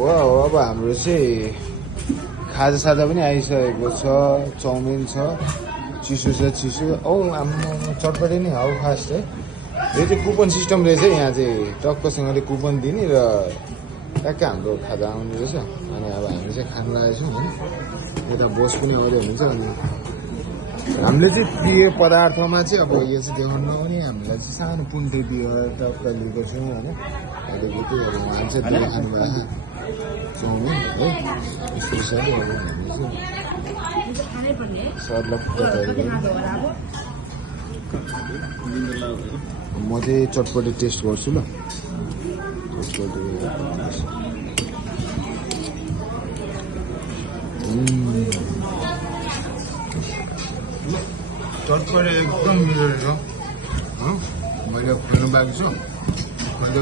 अब हाम्रो चाहिँ खाजा साजा पनि आइसकेको छ चाउमिन छ चिसो छ चिसो हाम्रो चटपटे नै हाउ फास्ट है यो चाहिँ कुपन सिस्टम रहेछ यहाँ चाहिँ टक्कसँगले कुपन दिने र ट्याक्कै हाम्रो खाजा आउने रहेछ अनि अब हामी चाहिँ खान लागेको छौँ यता बोस पनि आउँदै हुन्छ अनि हामीले चाहिँ पेय पदार्थमा चाहिँ अब यो चाहिँ देखाउनु नहुने हामीलाई चाहिँ सानो पुन्टे पेय टक्क लिएको छौँ होइन अलिकति अब उहाँ चाहिँ दुई खानुभएको चाउमिन है यस्तो छ म चाहिँ चटपटे टेस्ट गर्छु ल चटपटे एकदम मिठो रहेछ मैले खोल्नु बाँकी छु मैले